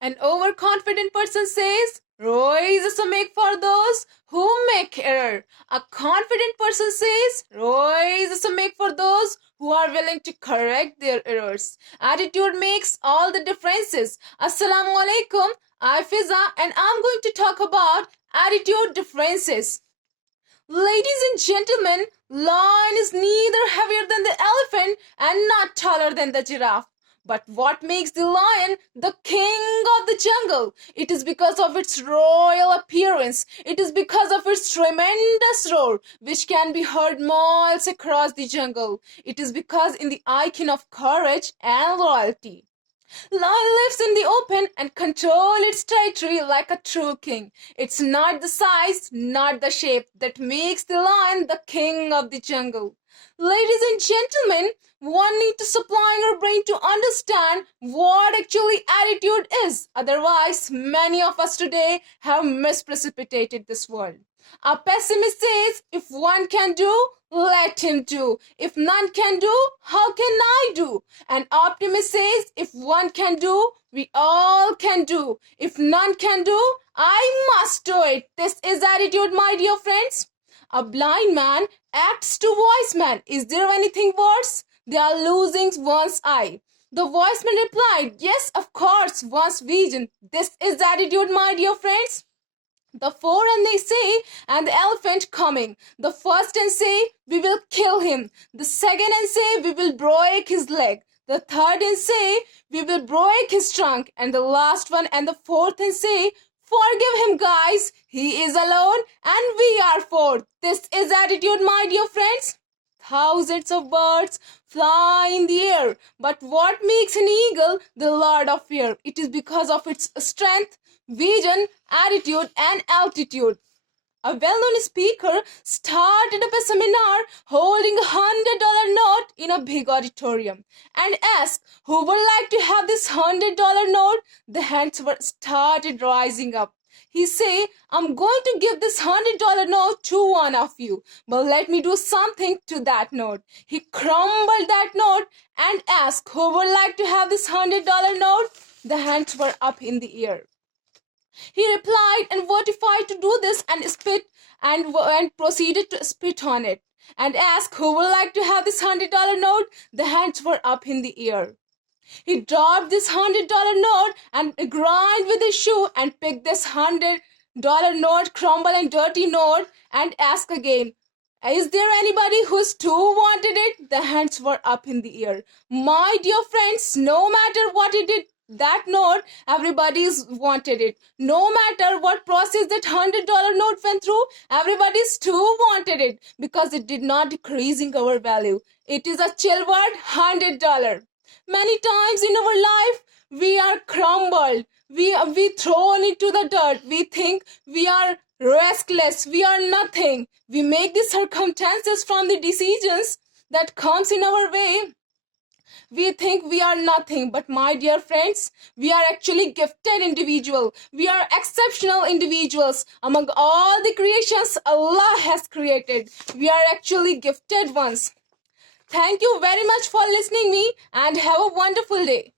An overconfident person says, Roy is a make for those who make error. A confident person says, Roy is a make for those who are willing to correct their errors. Attitude makes all the differences. Assalamu alaikum. I'm Fiza and I'm going to talk about attitude differences. Ladies and gentlemen, lion is neither heavier than the elephant and not taller than the giraffe. But what makes the lion the king of the jungle? It is because of its royal appearance. It is because of its tremendous roar, which can be heard miles across the jungle. It is because in the icon of courage and loyalty. Lion lives in the open and control its territory like a true king. It's not the size, not the shape that makes the lion the king of the jungle. Ladies and gentlemen, one needs to supply your brain to understand what actually attitude is. Otherwise, many of us today have misprecipitated this world. A pessimist says, if one can do, let him do. If none can do, how can I do? An optimist says, if one can do, we all can do. If none can do, I must do it. This is attitude, my dear friends. A blind man acts to wise man. Is there anything worse? They are losing one's eye. The wise man replied, yes, of course, one's vision. This is attitude, my dear friends. The four and they say, and the elephant coming. The first and say, we will kill him. The second and say, we will break his leg. The third and say, we will break his trunk. And the last one and the fourth and say, forgive him, guys. He is alone and we are four. This is attitude, my dear friends. Thousands of birds fly in the air. But what makes an eagle the lord of air? It is because of its strength, vision, attitude, and altitude. A well-known speaker started up a seminar holding $100 note in a big auditorium and asked, who would like to have this $100 note? The hands were started rising up. He said, I'm going to give this $100 note to one of you, but let me do something to that note. He crumbled that note and asked, who would like to have this $100 note? The hands were up in the air. He replied and vertified to do this and spit and proceeded to spit on it and asked who would like to have this $100 note. The hands were up in the air. He dropped this $100 note and grind with his shoe and picked this $100 note, crumble and dirty note and asked again, is there anybody who's too wanted it? The hands were up in the air. My dear friends, no matter what he did, that note, everybody's wanted it. No matter what process that $100 note went through, everybody's too wanted it because it did not decreasing our value. It is a chill word, $100. Many times in our life, we are crumbled. We thrown into the dirt. We think we are restless. We are nothing. We make the circumstances from the decisions that comes in our way. We think we are nothing, but my dear friends, we are actually gifted individual. We are exceptional individuals among all the creations Allah has created. We are actually gifted ones. Thank you very much for listening me and have a wonderful day.